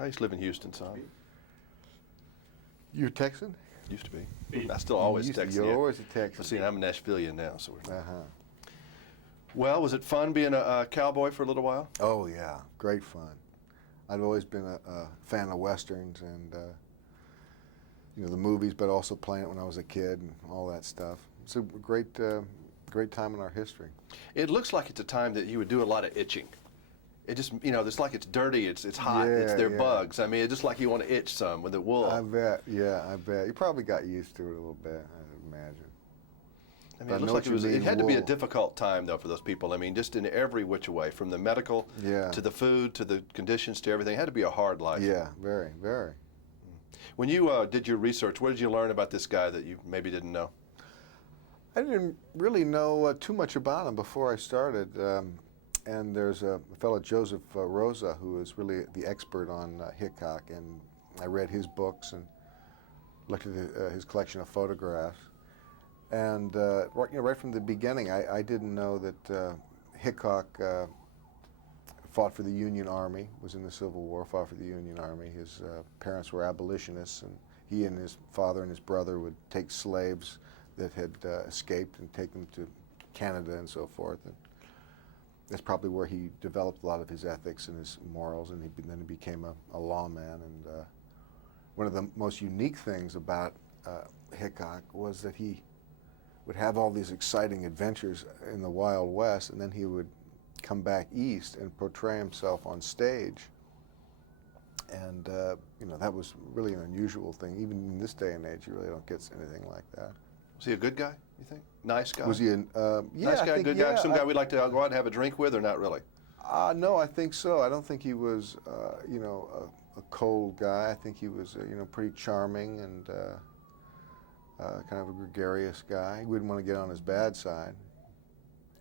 I used to live in Houston, so You a Texan? used to be. I still always Texan. You're always a Texan. But see, I'm a Nashvilleian now, so we're. Uh-huh. Well, was it fun being a cowboy for a little while? Oh, yeah. Great fun. I've always been a fan of Westerns and, the movies, but also playing it when I was a kid and all that stuff. It's a great time in our history. It looks like it's a time that you would do a lot of itching. It just, it's like it's dirty, it's hot, it's their bugs. I mean, it's just like you want to itch some with the wool. I bet, yeah, I bet. You probably got used to it a little bit, I imagine. I mean, it looks like it had to be a difficult time, though, for those people. I mean, just in every which way, from the medical to the food to the conditions to everything. It had to be a hard life. Yeah, very, very. When you did your research, what did you learn about this guy that you maybe didn't know? I didn't really know too much about him before I started. And there's a fellow, Joseph Rosa, who is really the expert on Hickok. And I read his books and looked at his collection of photographs. And right from the beginning, I didn't know that Hickok fought for the Union Army, was in the Civil War, fought for the Union Army. His parents were abolitionists, and he and his father and his brother would take slaves that had escaped and take them to Canada and so forth. And that's probably where he developed a lot of his ethics and his morals, and then he became a lawman. And one of the most unique things about Hickok was that he would have all these exciting adventures in the Wild West, and then he would come back east and portray himself on stage. And that was really an unusual thing. Even in this day and age, you really don't get anything like that. Was he a good guy, you think? Nice guy? Was he yeah, nice guy, good guy, some guy we'd like to go out and have a drink with, or not really? No, I think so. I don't think he was, a cold guy. I think he was, pretty charming and kind of a gregarious guy. He wouldn't want to get on his bad side.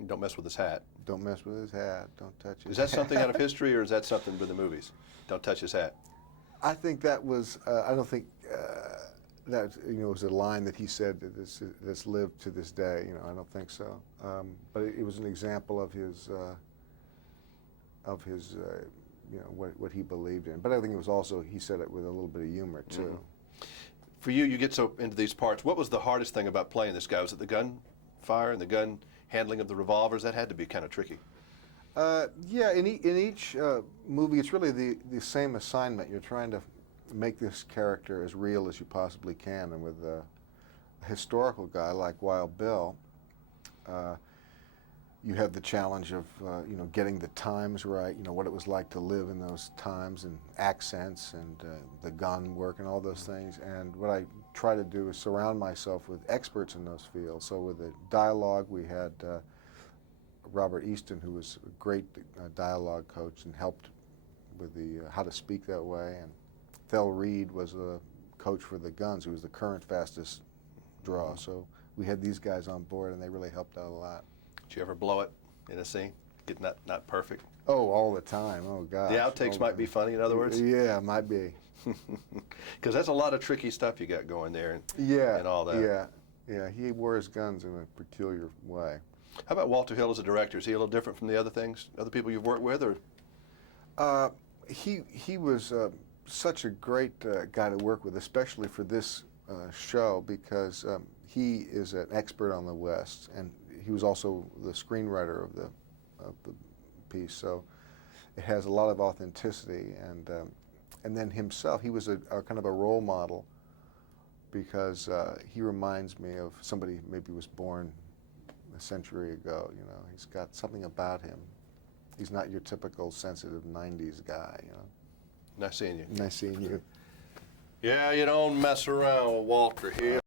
Don't mess with his hat. Don't mess with his hat. Don't touch his hat. Is that something out of history, or is that something with the movies? Don't touch his hat. I think that was, I don't think that, was a line that he said that's lived to this day. I don't think so. But it was an example of his what he believed in. But I think it was also, he said it with a little bit of humor, too. Mm-hmm. For you get so into these parts. What was the hardest thing about playing this guy? Was it the gunfire and the gun handling of the revolvers? That had to be kind of tricky. Yeah, in each movie, it's really the same assignment. You're trying to make this character as real as you possibly can. And with a historical guy like Wild Bill, you have the challenge of getting the times right, what it was like to live in those times, and accents and the gun work and all those things. And what I try to do is surround myself with experts in those fields. So with the dialogue, we had Robert Easton, who was a great dialogue coach and helped with the how to speak that way. And Thel Reed was a coach for the guns, who was the current fastest draw. So we had these guys on board, and they really helped out a lot. Did you ever blow it in a scene? Get not perfect? Oh, all the time. Oh, gosh. The outtakes might be funny, in other words? Yeah, might be. Because that's a lot of tricky stuff you got going there and all that. Yeah, he wore his guns in a peculiar way. How about Walter Hill as a director? Is he a little different from the other people you've worked with, or? He was such a great guy to work with, especially for this show, because he is an expert on the West, and he was also the screenwriter of the piece. So it has a lot of authenticity, and then himself, he was a kind of a role model, because he reminds me of somebody who maybe was born a century ago. He's got something about him. He's not your typical sensitive 90s guy. Nice seeing you. Nice seeing you. Yeah, you don't mess around with Walter Hill.